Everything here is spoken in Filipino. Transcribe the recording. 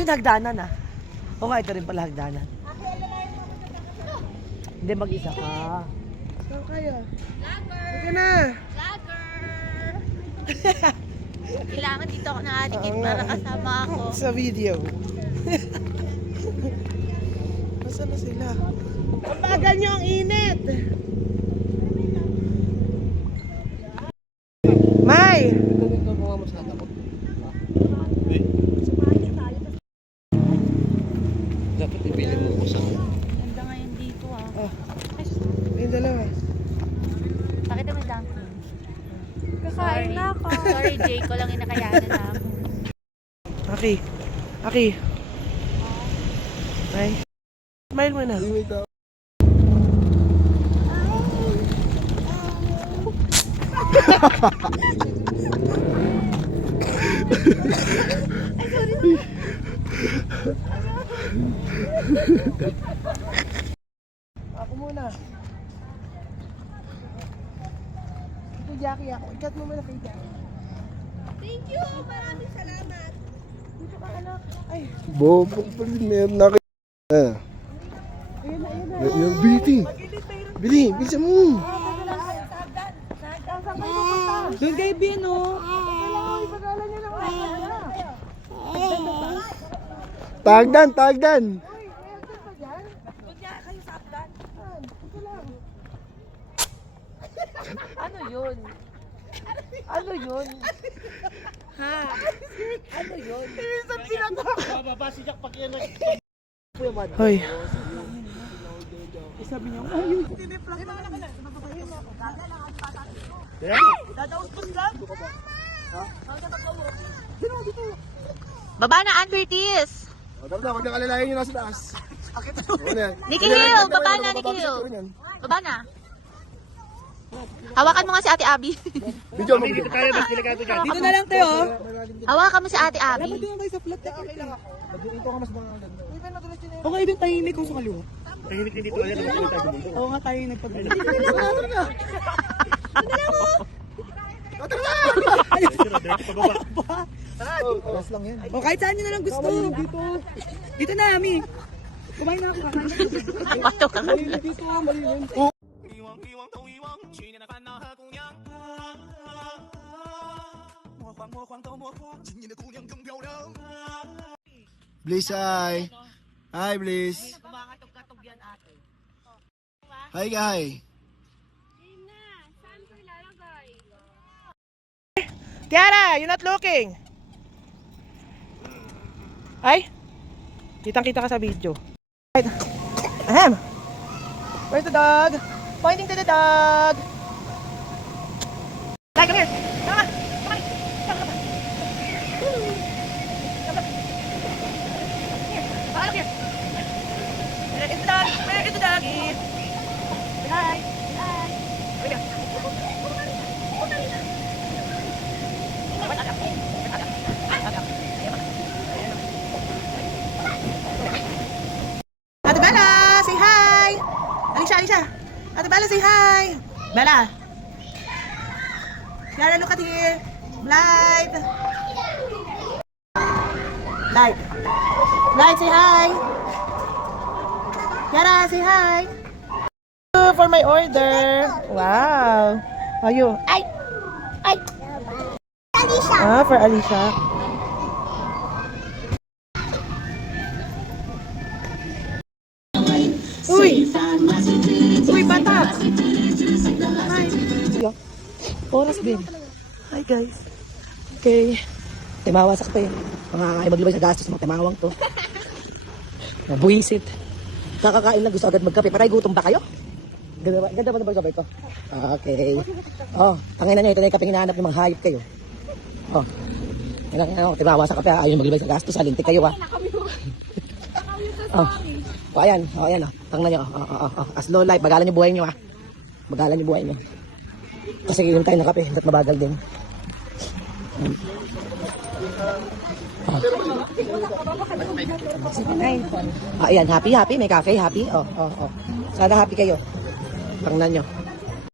Ayun, hagdanan ah. O nga, ito rin pala hagdanan. Hindi, mag-isa ka. Saan kayo? Vlogger! Ito na! Vlogger! Kailangan dito ako nakadikit para kasama ako. Sa video. Nasaan na sila? Papagal nyo ang init! May! Dapat ibili mo ko sa... Ganda ngayon dito ah. Oh, yung dalawa. Bakit naman dumpling? Kakain na ako. Sorry, Jay ko lang inakayanan lang. Aki. Aki. May. Smile mo na. Ako muna. Ito Jackie ako. Ikat mo muna kay Jackie. Thank you! Maraming salamat. Dito ka anak. Ay. Bobo pa rin, meron na kayo. Ayun na, ayun na. Yung Billy. Billy, bilisan mo. Doon kay Bino. Tagdan, tagdan. Ano yun? Ano yun? Ha? Ano yun? Minsan sinagot. Bababasi siya pag yan. Hoy. Sabi niya, ayun. Tiniplang na ka na. Dadaos lang. Baba na, Anvertis! Huwag na kalalayan nyo nasa taas. Nikki Hill! Baba na, Nikki Hill! Baba na. Hawakan mo nga si Ate Abby. Video mo, video. Dito na lang tayo. Hawakan mo si Ate Abby. Dito tayo sa flat. Okay lang ako. Dito ka mas mga... O nga, ibig tahimik ko sa kaliwa. Tahimik din dito. Oo nga, tayo yung nagpag-ulit. Dito na lang ako. O kahit saan nyo na lang gusto. Dito na, Ami. Kumain na ako. Pato ka nga. Dito, malilim. Bliss, hi. Hi, Bliss. Hi, guy. Tiara, you're not looking. Ay? Kitang-kita ka sa video. Right. Ahem. Where's the dog? Pointing to the dog. Dad, come here. Come on. Come on. Come on. Here. Oh, look here. Where is the dog? Where is the doggy? Say hi. Say hi. Over here. Ate Bella, say hi! Alicia! Ate Bella, say hi! Bella! Tiara, look at here! Light! Light! Light, say hi! Tiara, say hi! Thank you for my order! Wow! How are you? Ay! Ay! Alicia! Ah, for Alicia. Uy! Uy, bata! Hi! Oras din. Hi, guys. Okay. Timawasak pa yun. Mga maglubay sa gastos, mga timawang to. Buwisit. Kakakain lang, gusto agad magkape. Patay, gutom ba kayo? Ganda ba na bagay ko? Okay. Oh, tangina nyo, ito na yung kaping hinahanap ng mga hayop kayo. Oh. Timawasak ka pa, ayaw maglubay sa gastos, alintik kayo ha. Oh. O ayan, tangnan nyo, as low life, bagalan nyo buhay nyo ha. Bagalan nyo buhay nyo. Kasi yung tayo na kape, hanggat mabagal din. Ayan, happy, may cafe, happy. Sana happy kayo. Tangnan nyo.